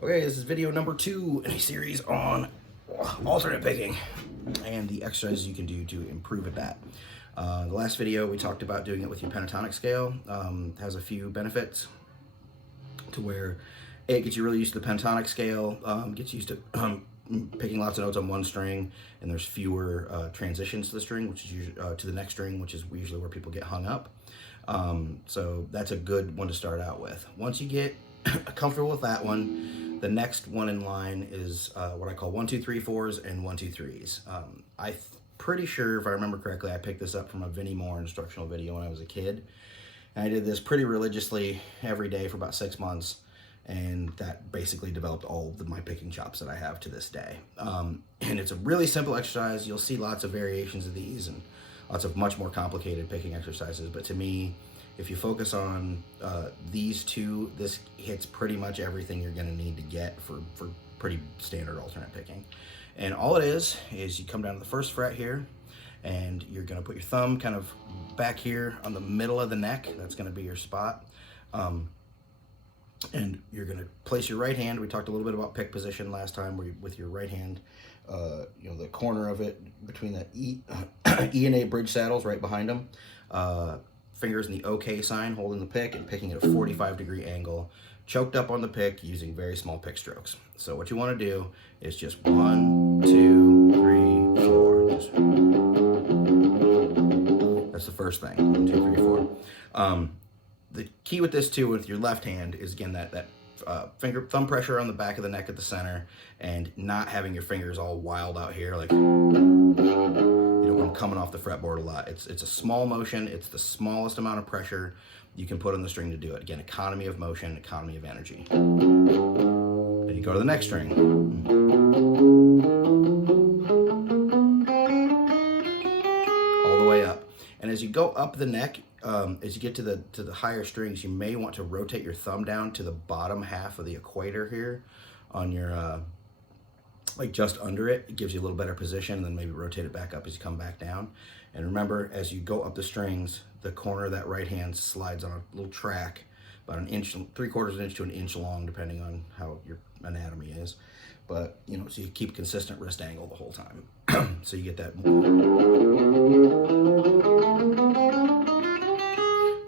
Okay, this is video number 2 in a series on alternate picking and the exercises you can do to improve at that. The last video we talked about doing it with your pentatonic scale. Has a few benefits to where it gets you really used to the pentatonic scale, gets you used to picking lots of notes on one string, and there's fewer transitions to the string, which is usually to the next string, which is usually where people get hung up. So that's a good one to start out with. Once you get comfortable with that one, the next one in line is what I call 1, 2, 3, 4s and 1, 2, 3s. I'm pretty sure, if I remember correctly, I picked this up from a Vinnie Moore instructional video when I was a kid. And I did this pretty religiously every day for about 6 months, and that basically developed all of my picking chops that I have to this day. And it's a really simple exercise. You'll see lots of variations of these and lots of much more complicated picking exercises, but to me, if you focus on these two, this hits pretty much everything you're gonna need to get for pretty standard alternate picking. And all it is you come down to the first fret here, and you're gonna put your thumb kind of back here on the middle of the neck. That's gonna be your spot. And you're gonna place your right hand. We talked a little bit about pick position last time, where you, with your right hand, the corner of it between the E and A bridge saddles right behind them. Fingers in the OK sign, holding the pick and picking at a 45-degree angle, choked up on the pick using very small pick strokes. So what you want to do is just 1, 2, 3, 4. That's the first thing. 1, 2, 3, 4. The key with this too, with your left hand, is again that thumb pressure on the back of the neck at the center, and not having your fingers all wild out here like coming off the fretboard a lot. It's a small motion. It's the smallest amount of pressure you can put on the string to do it. Again, economy of motion, economy of energy. Then you go to the next string. All the way up. And as you go up the neck, as you get to the higher strings, you may want to rotate your thumb down to the bottom half of the equator here on your like just under it. It gives you a little better position, and then maybe rotate it back up as you come back down. And remember, as you go up the strings, the corner of that right hand slides on a little track, about an inch, 3/4 of an inch to an inch long, depending on how your anatomy is. But, so you keep consistent wrist angle the whole time. So you get that. When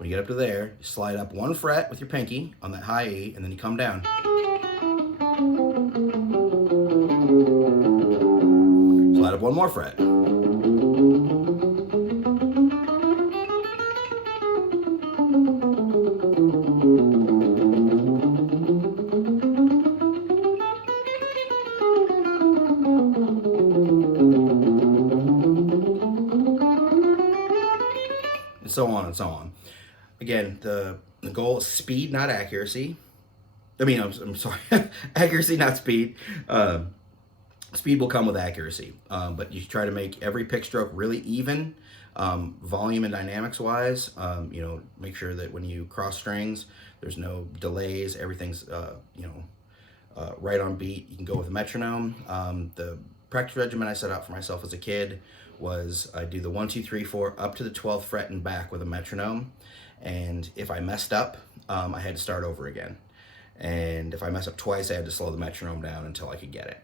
you get up to there, you slide up 1 fret with your pinky on that high E, and then you come down. Slide up 1 more fret. And so on and so on. Again, the goal is speed, not accuracy. I'm sorry, accuracy, not speed. Speed will come with accuracy, but you try to make every pick stroke really even, volume and dynamics wise. Make sure that when you cross strings, there's no delays. Everything's right on beat. You can go with a metronome. The practice regimen I set out for myself as a kid was I do the 1, 2, 3, 4 up to the 12th fret and back with a metronome. And if I messed up, I had to start over again. And if I messed up twice, I had to slow the metronome down until I could get it.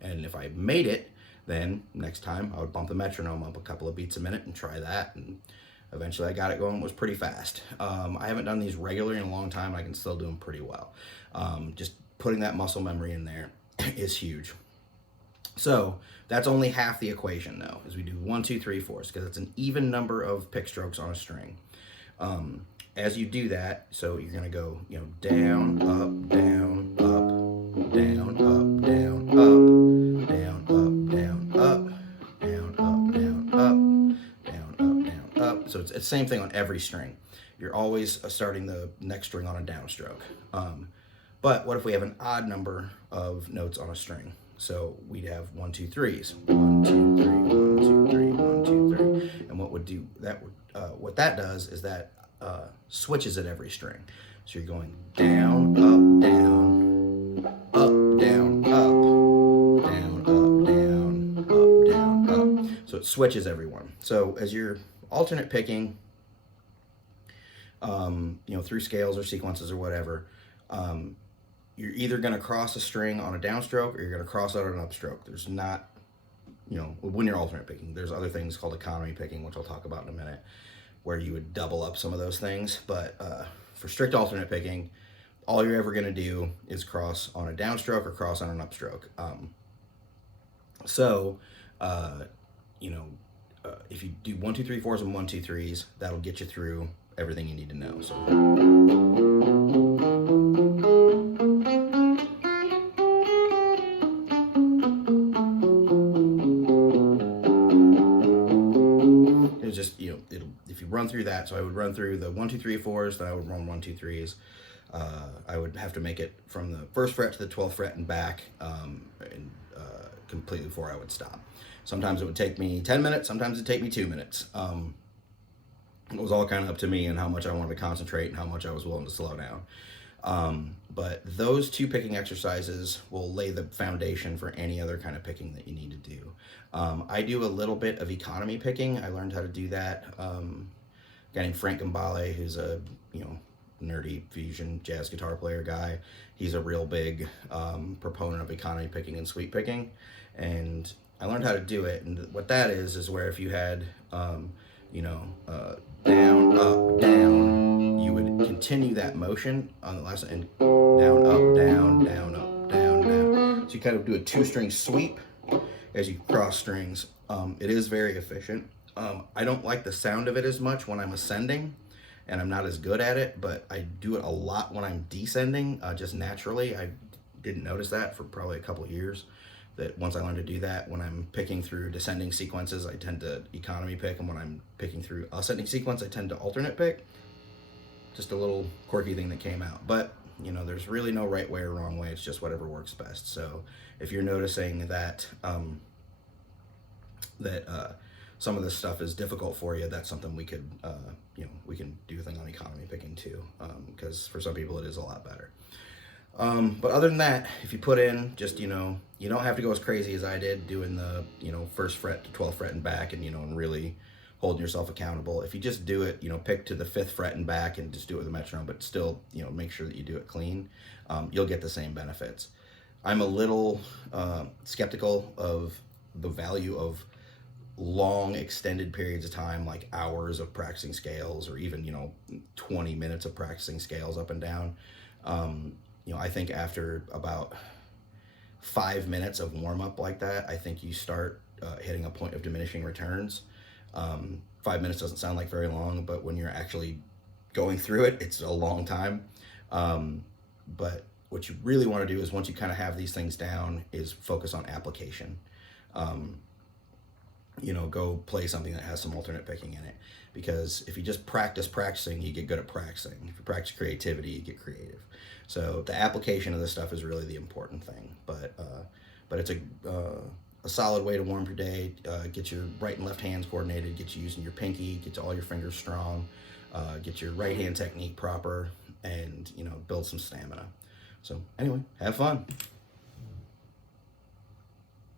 And if I made it, then next time I would bump the metronome up a couple of beats a minute and try that. And eventually I got it going. It was pretty fast. I haven't done these regularly in a long time. I can still do them pretty well. Just putting that muscle memory in there is huge. So that's only half the equation though, is we do 1, 2, 3, 4s, because it's an even number of pick strokes on a string. As you do that, so you're gonna go, down, up, down, up, down, up, down, up, down, up, down, up, down, up, down, up, down, up, down, up. So it's the same thing on every string. You're always starting the next string on a downstroke. But what if we have an odd number of notes on a string? So we'd have 1, 2, 3s. 1, 2, 3, 1, 2, 3, 1, 2, 3. And what that does is that switches at every string. So you're going down, up, down, up, down, up, down, up, down, up, down, up. So it switches everyone. So as you're alternate picking, through scales or sequences or whatever, you're either going to cross a string on a downstroke or you're going to cross it on an upstroke. There's not, when you're alternate picking, there's other things called economy picking, which I'll talk about in a minute, where you would double up some of those things. But for strict alternate picking, all you're ever going to do is cross on a downstroke or cross on an upstroke. If you do 1, 2, 3, 4s and 1, 2, 3s, that'll get you through everything you need to know. So. It's just, if you run through that, so I would run through the 1, 2, 3, 4s, then I would run 1, 2, 3s. I would have to make it from the 1st fret to the 12th fret and back, completely before I would stop. Sometimes it would take me 10 minutes, sometimes it'd take me 2 minutes. It was all kind of up to me and how much I wanted to concentrate and how much I was willing to slow down. But those 2 picking exercises will lay the foundation for any other kind of picking that you need to do. I do a little bit of economy picking. I learned how to do that. A guy named Frank Gambale, who's a nerdy fusion jazz guitar player guy. He's a real big proponent of economy picking and sweep picking, and I learned how to do it. And what that is where if you had down, up, down, you would continue that motion on the last, and down, up, down, down, up, down, down. So you kind of do a 2-string sweep as you cross strings. It is very efficient. I don't like the sound of it as much when I'm ascending, and I'm not as good at it, but I do it a lot when I'm descending, just naturally. I didn't notice that for probably a couple of years, that once I learned to do that, when I'm picking through descending sequences, I tend to economy pick, and when I'm picking through ascending sequence, I tend to alternate pick. Just a little quirky thing that came out. But, there's really no right way or wrong way. It's just whatever works best. So if you're noticing that some of this stuff is difficult for you, that's something we could, we can do a thing on economy picking too, because for some people it is a lot better. But other than that, if you put in just, you don't have to go as crazy as I did doing the, 1st fret to 12th fret and back and really holding yourself accountable. If you just do it, pick to the 5th fret and back and just do it with a metronome, but still, make sure that you do it clean, you'll get the same benefits. I'm a little skeptical of the value of long extended periods of time, like hours of practicing scales, or even 20 minutes of practicing scales up and down. I think after about 5 minutes of warm-up like that, I think you start hitting a point of diminishing returns. 5 minutes doesn't sound like very long, but when you're actually going through it, it's a long time. But what you really want to do is, once you kind of have these things down, is focus on application. Go play something that has some alternate picking in it, because if you just practicing, you get good at practicing. If you practice creativity, you get creative. So the application of this stuff is really the important thing. But it's a solid way to warm up your day. Get your right and left hands coordinated. Get you using your pinky. Get all your fingers strong. Get your right hand technique proper, and build some stamina. So anyway, have fun.